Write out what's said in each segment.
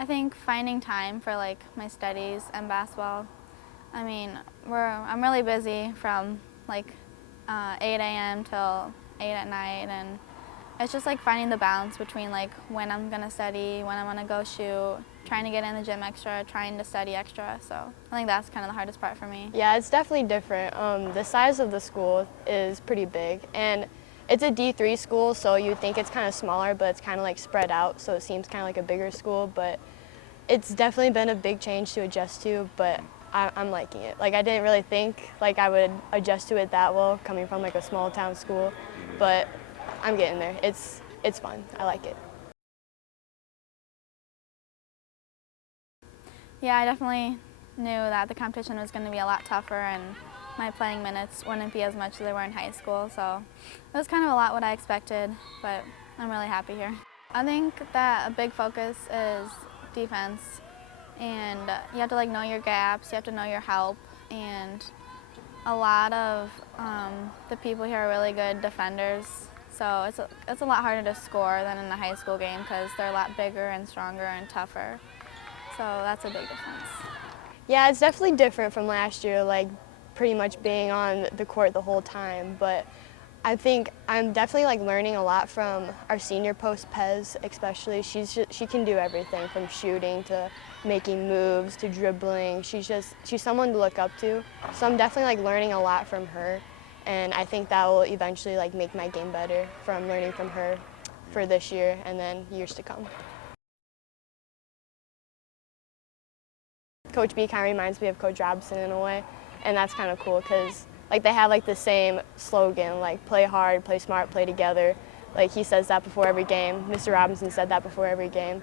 I think finding time for like my studies and basketball. I mean, I'm really busy from like 8 a.m. till 8 at night, and it's just like finding the balance between like when I'm gonna study, when I'm gonna go shoot, trying to get in the gym extra, trying to study extra. So I think that's kind of the hardest part for me. Yeah, it's definitely different. The size of the school is pretty big, and it's a D3 school, so you'd think it's kind of smaller, but it's kind of like spread out, so it seems kind of like a bigger school. But it's definitely been a big change to adjust to, but I'm liking it. Like I didn't really think like I would adjust to it that well, coming from like a small town school, but I'm getting there. It's fun. I like it. Yeah, I definitely knew that the competition was going to be a lot tougher, and my playing minutes wouldn't be as much as they were in high school. So it was kind of a lot what I expected, but I'm really happy here. I think that a big focus is defense, and you have to like know your gaps, you have to know your help, and a lot of the people here are really good defenders. So it's a lot harder to score than in a high school game because they're a lot bigger and stronger and tougher. So that's a big difference. Yeah, it's definitely different from last year, like pretty much being on the court the whole time, but I think I'm definitely like learning a lot from our senior post Pez, especially. She can do everything from shooting to making moves to dribbling. She's someone to look up to. So I'm definitely like learning a lot from her, and I think that will eventually like make my game better from learning from her for this year and then years to come. Coach B kind of reminds me of Coach Robinson in a way, and that's kind of cool because like they have like the same slogan, like play hard, play smart, play together. Like he says that before every game. Mr. Robinson said that before every game.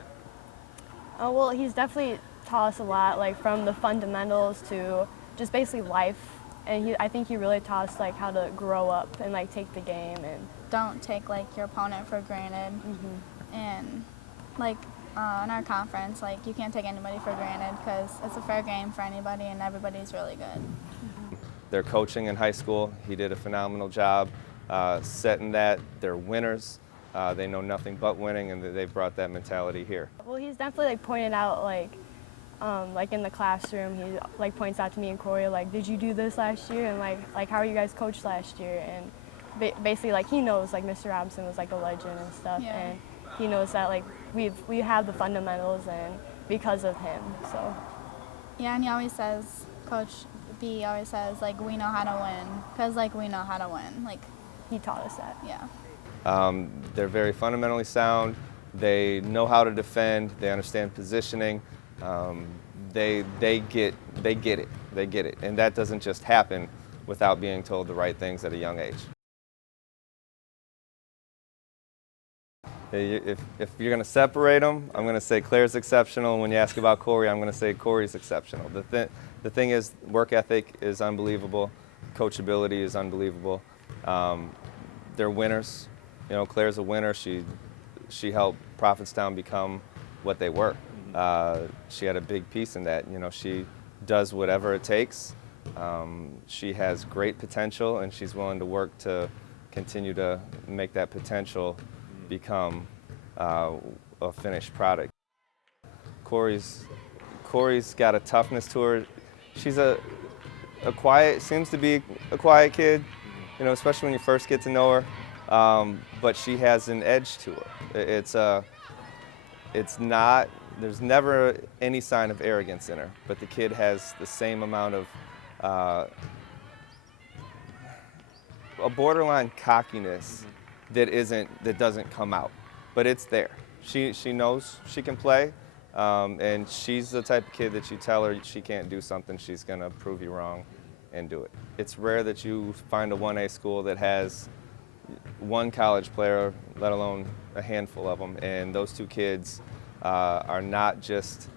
Oh well, he's definitely taught us a lot, like from the fundamentals to just basically life, and I think he really taught us like how to grow up and like take the game and don't take like your opponent for granted, and like in our conference, like you can't take anybody for granted because it's a fair game for anybody and everybody's really good. Their coaching in high school, he did a phenomenal job setting that. They're winners. They know nothing but winning, and they've brought that mentality here. Well, he's definitely like pointed out like in the classroom, he like points out to me and Corey like, did you do this last year? And like how are you guys coached last year? And basically like he knows like Mr. Robinson was like a legend and stuff, Yeah. and he knows that like we have the fundamentals and because of him. So Yeah, and he always says, Coach B always says like we know how to win because like we know how to win. Like he taught us that. Yeah. They're very fundamentally sound. They know how to defend. They understand positioning. They get it, and that doesn't just happen without being told the right things at a young age. If you're going to separate them, I'm going to say Claire's exceptional. When you ask about Corey, I'm going to say Corey's exceptional. The thing is, work ethic is unbelievable. Coachability is unbelievable. They're winners. You know, Claire's a winner. She helped Prophetstown become what they were. She had a big piece in that. You know, she does whatever it takes. She has great potential, and she's willing to work to continue to make that potential become a finished product. Corey's got a toughness to her. She's a seems to be a quiet kid, you know, especially when you first get to know her. But she has an edge to her. There's never any sign of arrogance in her, but the kid has the same amount of a borderline cockiness that doesn't come out, but it's there. She knows she can play, and she's the type of kid that you tell her she can't do something, she's gonna prove you wrong and do it. It's rare that you find a 1A school that has one college player, let alone a handful of them, and those two kids are not just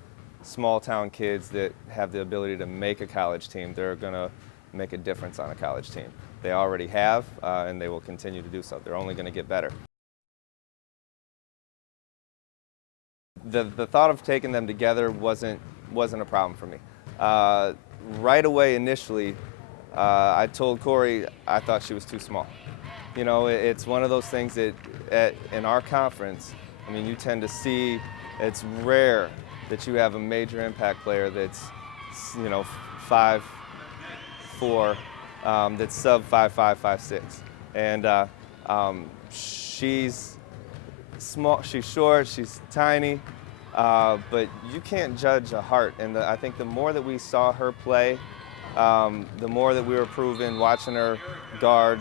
small town kids that have the ability to make a college team. They're gonna make a difference on a college team. They already have, and they will continue to do so. They're only going to get better. The thought of taking them together wasn't a problem for me. Right away, initially, I told Corey I thought she was too small. You know, it's one of those things that in our conference, I mean, you tend to see, it's rare that you have a major impact player that's, 5'4", that's sub 5'5", 5'6", and she's small, she's short, she's tiny, but you can't judge a heart. And I think the more that we saw her play, the more that we were proven watching her guard,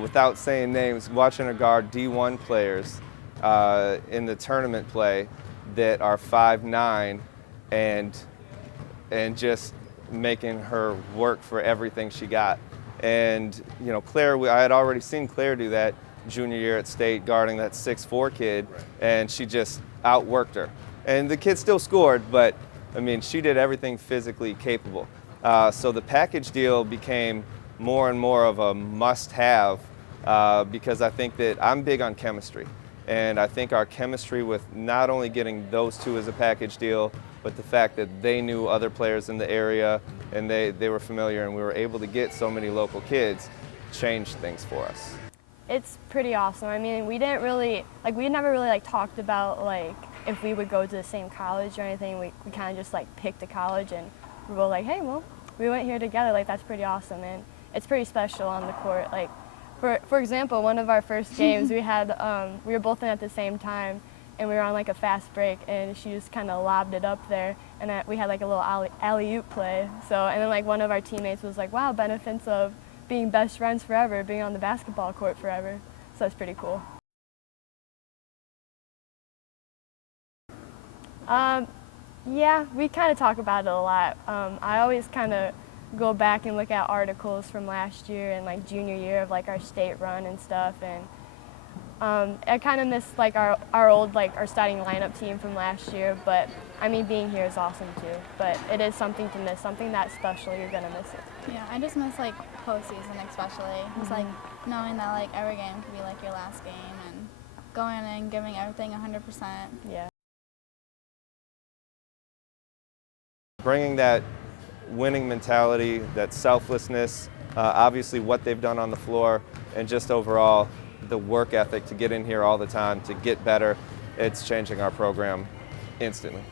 without saying names, watching her guard D1 players in the tournament play that are 5'9", and just making her work for everything she got. And Claire, I had already seen Claire do that junior year at state, guarding that 6'4" kid, and she just outworked her. And the kid still scored, but I mean, she did everything physically capable. So the package deal became more and more of a must-have, because I think that I'm big on chemistry. And I think our chemistry with not only getting those two as a package deal, but the fact that they knew other players in the area and they were familiar, and we were able to get so many local kids, changed things for us. It's pretty awesome. I mean, we never really talked about if we would go to the same college or anything. We kind of just picked a college, and we were like, hey, well, we went here together. That's pretty awesome, and it's pretty special on the court. For example, one of our first games, we were both in at the same time, and we were on a fast break, and she just kind of lobbed it up there, and we had a little alley-oop play. So, and then one of our teammates was like, wow, benefits of being best friends forever, being on the basketball court forever. So that's pretty cool. Yeah, we kind of talk about it a lot. I always kind of go back and look at articles from last year and junior year of our state run and stuff, and I kind of miss our old our starting lineup team from last year. But I mean, being here is awesome too. But it is something to miss, something that special. You're gonna miss it. Yeah, I just miss postseason especially. Just knowing that every game could be your last game, and going in and giving everything 100%. Yeah. Bringing that winning mentality, that selflessness, obviously what they've done on the floor, and just overall the work ethic to get in here all the time, to get better, it's changing our program instantly.